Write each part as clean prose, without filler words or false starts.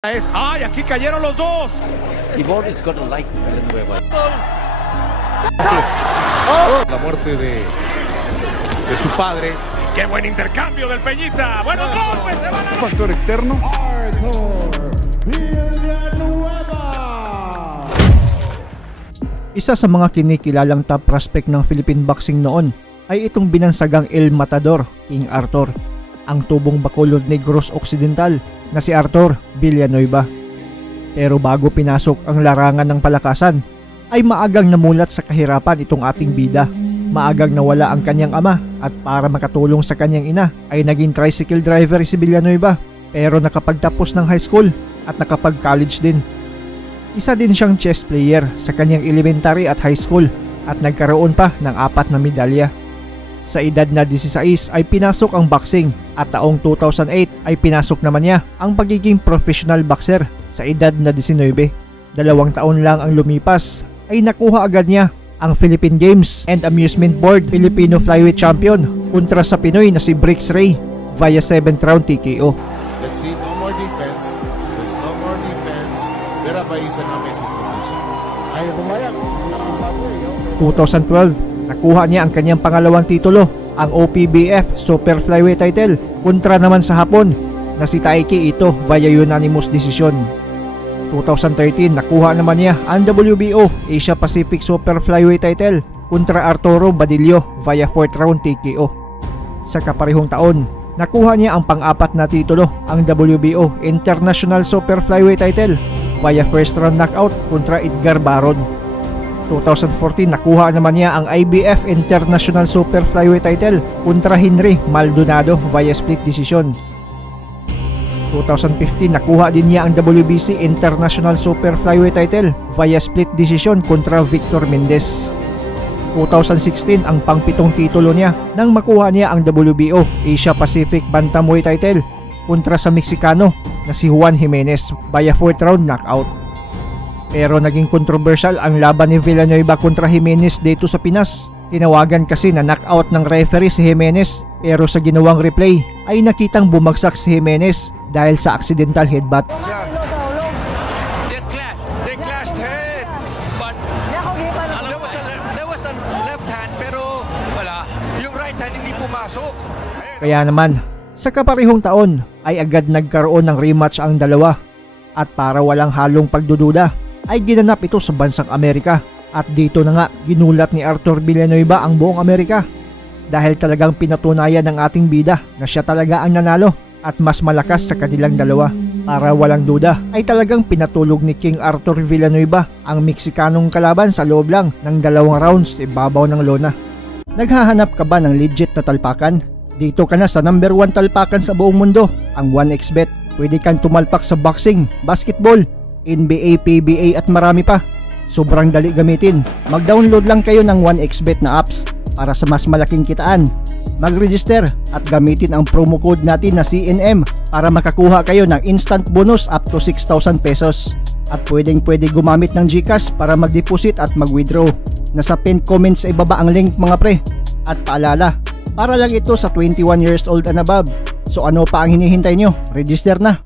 ¡Ay, aquí cayeron los dos! You've always got to like Villanueva. La muerte de su padre. ¡Qué buen intercambio del Peñita! ¡Buenos golpes! ¡Se van a... Factor externo. Isa sa mga kinikilalang top prospect ng Philippine boxing noon ay itong binansagang El Matador, King Arthur, ang tubong Bacolod Negros Occidental na si Arthur Villanueva. Pero bago pinasok ang larangan ng palakasan, ay maagang namulat sa kahirapan itong ating bida. Maagang nawala ang kanyang ama at para makatulong sa kanyang ina ay naging tricycle driver si Villanueva, pero nakapagtapos ng high school at nakapag-college din. Isa din siyang chess player sa kanyang elementary at high school at nagkaroon pa ng 4 na medalya. Sa edad na 16 ay pinasok ang boxing at taong 2008 ay pinasok naman niya ang pagiging professional boxer sa edad na 19. 2 taon lang ang lumipas ay nakuha agad niya ang Philippine Games and Amusement Board Filipino Flyweight Champion kontra sa Pinoy na si Brix Ray via 7th round TKO. Let's see, no more defense. There's no more defense. Verify is an Mex's decision. Ayaw pumayag. 2012 nakuha niya ang kanyang pangalawang titulo, ang OPBF Super Flyweight title kontra naman sa Hapon na si Taiki Ito via unanimous decision. 2013 nakuha naman niya ang WBO Asia Pacific Super Flyweight title kontra Arturo Badillo via 4th round TKO. Sa kaparehong taon, nakuha niya ang pang-4 na titulo, ang WBO International Super Flyweight title via first round knockout kontra Edgar Baron. 2014 nakuha naman niya ang IBF International Super Flyweight title kontra Henry Maldonado via split decision. 2015 nakuha din niya ang WBC International Super Flyweight title via split decision kontra Victor Mendez. 2016 ang pang-7 titulo niya nang makuha niya ang WBO Asia Pacific Bantamweight title kontra sa Meksikano na si Juan Jimenez via 4th round knockout. Pero naging controversial ang laban ni Villanueva kontra Jimenez dito sa Pinas. Tinawagan kasi na knockout ng referee si Jimenez, pero sa ginawang replay ay nakitang bumagsak si Jimenez dahil sa accidental headbutt. They clashed heads, but there was a left hand pero wala. Yung right hand hindi pumasok. Kaya naman, sa kaparehong taon ay agad nagkaroon ng rematch ang dalawa. At para walang halong pagdududa, ay ginanap ito sa bansang Amerika. At dito na nga ginulat ni Arthur Villanueva ang buong Amerika dahil talagang pinatunayan ng ating bida na siya talaga ang nanalo at mas malakas sa kanilang dalawa. Para walang duda ay talagang pinatulog ni King Arthur Villanueva ang Meksikanong kalaban sa loob lang ng 2 rounds sa ibabaw ng lona. Naghahanap ka ba ng legit na talpakan? Dito ka na sa number 1 talpakan sa buong mundo, ang 1xBet. Pwede kang tumalpak sa boxing, basketball, NBA, PBA at marami pa. Sobrang dali gamitin. Mag-download lang kayo ng 1xBet na apps para sa mas malaking kitaan. Mag-register at gamitin ang promo code natin na CNM para makakuha kayo ng instant bonus up to 6,000 pesos. At pwede gumamit ng GCash para mag-deposit at mag-withdraw. Nasa pinned comment sa ibaba ang link mga pre. At paalala, para lang ito sa 21 years old and above. So ano pa ang hinihintay nyo? Register na!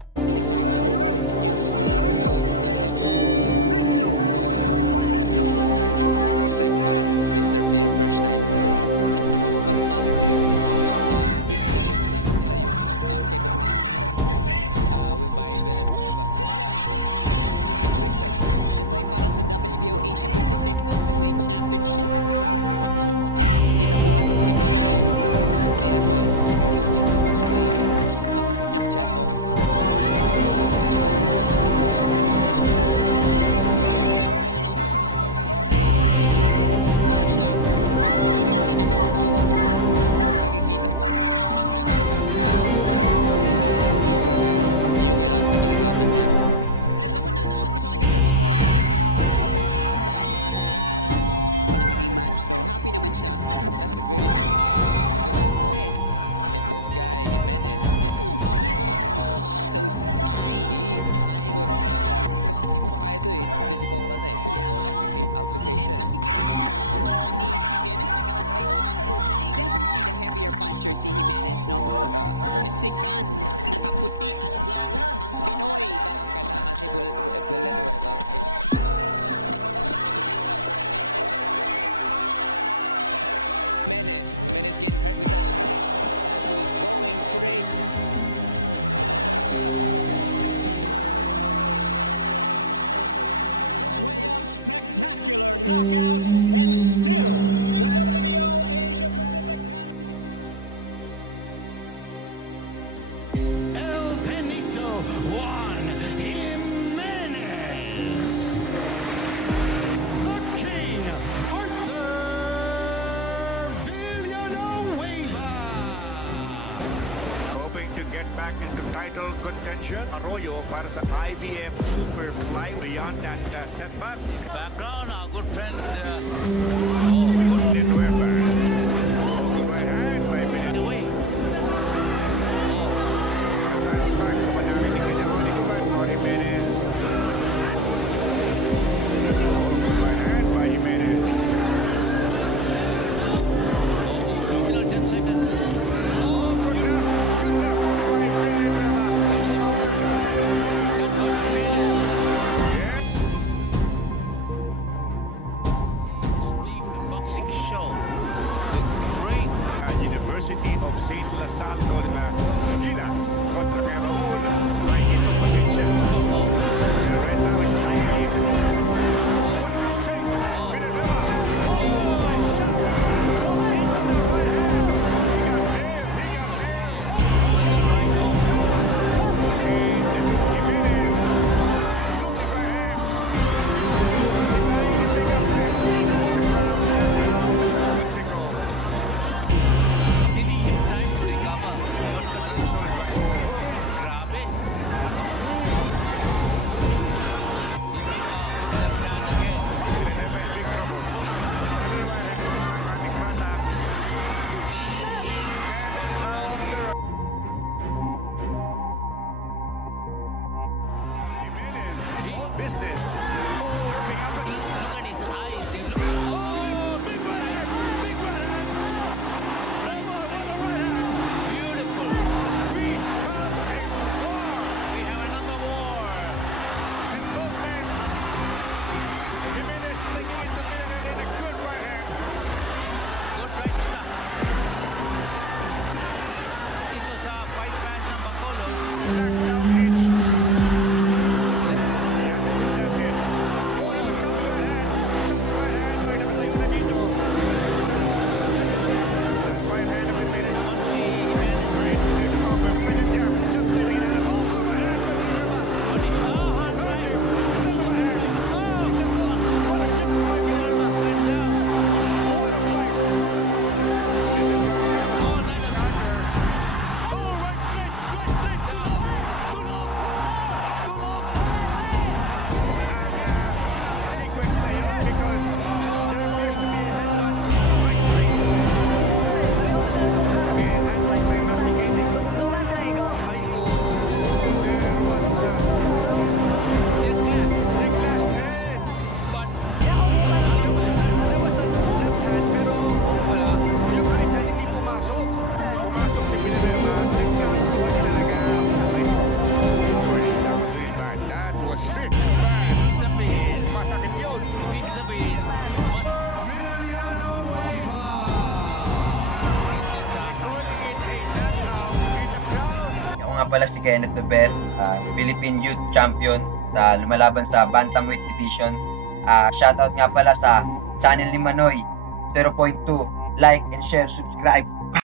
El Penito Juan Jimenez. The King, Arthur Villanueva. Hoping to get back into title contention. Arroyo para sa IBF Superfly beyond that setback. Background, our good friend. Villanueva. Oh, good right hand by Villanueva. Away. That's start to manami ni Kanyamani Guban for Jimenez. Oh, good right hand by Jimenez. Final 10 seconds. Oh, good left by Villanueva. Yeah. Team boxing show. Great. University of St. Lasal contra Gilas contra kay Raul Rainito Pasensya. And right now is tied even. One exchange. Villanueva. Oh, nice shot. Oh, into the right hand. He got nailed. And Jimenez. Look at right hand. Deciding to pick up six. Mexico. Giving him time to recover. Grabe. He made a good left hand again. Villanueva in big trouble. Another right hand. Ating bata. Jimenez is all business. Oh, working up. Look at his eyes. They look. Oh, big right hand. Big right hand. Oh, boy, what a right hand. Beautiful. We have a war. We have another war. And both men. Jimenez flinging it to Villanueva in a good right hand. Good right stuff. Ito sa fight fans ng Bacolod. Knockdown each. He has to put that hit. Oh, naman choppy right hand. Choppy right hand. Ay, nakatayo na dito. That right hand of Jimenez. Once he managed Right, near the cover. Pwede jab. Jab still hinahanap. Oh, good right hand by Villanueva. on his hand Hurt right. him. Another right hand. Oh, good look. What a shot by Villanueva. Went down. What a fight. This is Oh, nice. Carter. Oh, right straight. Tulog. Tulog. Tulog. Ang sequence na yun because there appears to be a headbutt from the right straight. And anticlimactic ending. Ay, oh, there was they clashed heads. But There was a left hand pero wala. yung right hand hindi pumasok. Pumasok si Villanueva. Nagkakuluhan talaga. Ay, that was really bad. That was really bad. Sabihin. Masakit yun. Ibig sabihin. But Calling it a knockout in the crowd. Ako nga pala si Kenneth Dober, Philippine Youth Champion sa lumalaban sa Bantamweight Division. Shoutout nga pala sa channel ni Manoy 0.2. Like and share, subscribe.